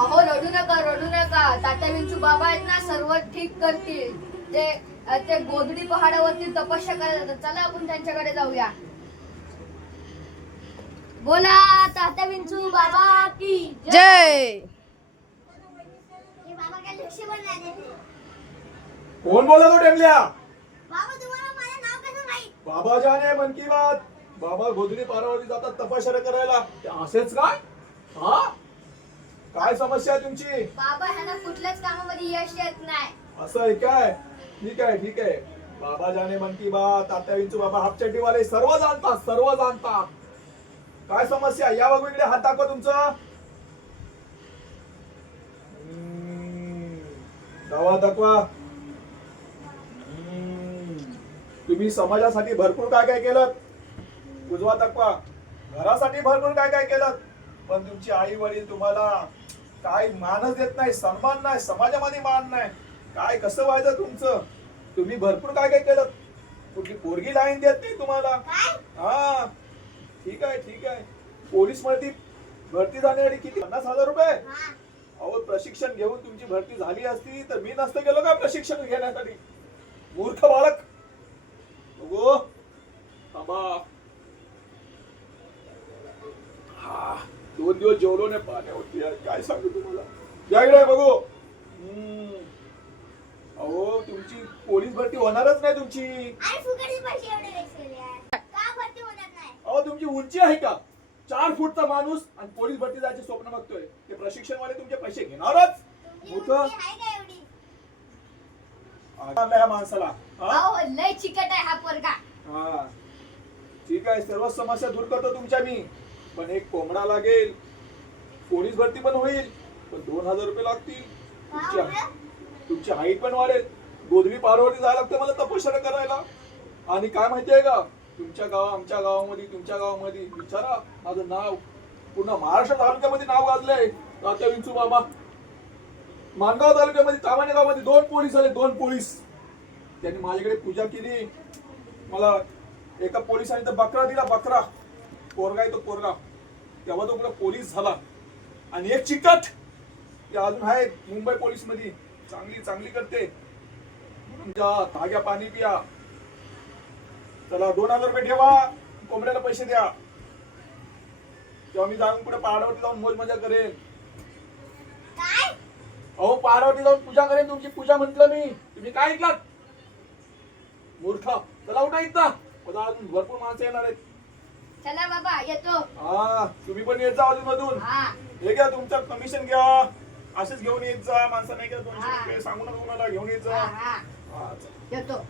अहो रडू नका रडू नका. तात्या विंचू बाबा आहेत ना सर्व ठीक करतील. ते ते गोधडी पहाडावरती तपस्या करत जातात. चला आपण त्यांच्याकडे जाऊया. बोला तात्या विंचू बाबा की जय. हे बाबा काय लक्ष पण नाही देत. कोण बोला तो टेमल्या बाबा तुम्हाला माझं नाव कसं माहीत? बाबा जाने मन की बात. बाबा गोधडी पारावरती जातात तपश्चर्या करायला. ते असेच काय? हा? काय समस्या आहे तुमची? बाबा ह्यांना कुठल्याच कामामध्ये यश येत नाही. असं आहे काय? ठीक आहे ठीक आहे. बाबा जाने मन की बात. तात्या विंचू बाबा हापचड्डीवाले सर्व जाणतात सर्व जाणतात. काय समस्या? या बघू इकडे हात दाखवा तुमचं. हम्म, दावा दाखवा. हम्म, तुम्ही समाजासाठी भरपूर काय काय केलं? उजवा दाखवा. घरासाठी भरपूर काय काय केलं? पण तुमची आई वडील तुम्हाला काय मानच देत नाही सन्मान नाही समाजामध्ये मान नाही. काय कसं व्हायचं तुमचं? तुम्ही भरपूर काय काय केलं? कुठली पोरगी लाईन देत नाही तुम्हाला? हा. ठीक आहे ठीक आहे. पोलीस भरती भरती जाण्यासाठी किती? पन्नास हजार रुपये? अहो प्रशिक्षण घेऊन तुमची भरती झाली असती तर मी नसतं गेलो का प्रशिक्षण घेण्यासाठी? मूर्ख बालक. बघू. थांबा हा, दोन दिवस जेवलो नाही पाण्यावरती काय सांगू तुम्हाला? या इकडे बघू. अहो तुमची पोलीस भरती होणारच नाही तुमची. आणि फुकटचे पैसे एवढे वेस्ट केले आहे. का भरती होणार नाही? अहो तुमची उंची आहे का? चार फूटचा माणूस आणि पोलीस भरती जायचे स्वप्न बघतोय. ते प्रशिक्षणवाले तुमचे पैसे घेणारच. माणसाला. हा? अहो लय चिकट आहे हा पोरगा. हा. ठीक आहे सर्व समस्या दूर करतो तुमच्या मी. पण एक कोंबडा लागेल. पोलीस भरती पण होईल पण दोन हजार रुपये लागतील. तुमची बाबा, तुमची हाईट पण वाढेल. गोधवी पारवरती जायला लागतं मला तपश्चर्या करायला. आणि काय माहितीये का? तुमच्या गाव आमच्या गावामध्ये तुमच्या गावामध्ये. विचारा माझं नाव. पूर्ण महाराष्ट्र तालुक्यामध्ये नाव गाजलंय. तात्या विंचू बाबा. मानगाव तालुक्यामध्ये तामाणे गावामध्ये दोन पोलीस आले दोन पोलीस. त्यांनी माझ्याकडे पूजा केली. मला एका पोलिसाने तर बकरा दिला बकरा. पोरगा आहे तो पोरगा. तेव्हा तो कुठं पोलीस झाला. आणि एक चिकट. ते अजून आहेत मुंबई पोलीसमध्ये चांगली चांगली करते. म्हणून जा ताग्या पाणी पिया. चला दोन हजार रुपये ठेवा. कोंबड्याला पैसे द्या. तेव्हा मी जाऊन कुठे पहाडावरती जाऊन मोज मजा करेन. अहो पहाडावरती जाऊन पूजा करेन तुमची. पूजा म्हटलं मी. तुम्ही काय ऐकलात? मूर्ख. चला उठा मला अजून भरपूर माणसं येणार आहेत. चला बाबा येतो. हा तुम्ही पण येत जा अजून मधून हा. हे घ्या तुमचं कमिशन घ्या. असेच घेऊन येत जा. माणसं नाही का दोनशे हा. रुपये सांगू नका कोणाला. घेऊन येत हा जा हा. हा, चला. येतो.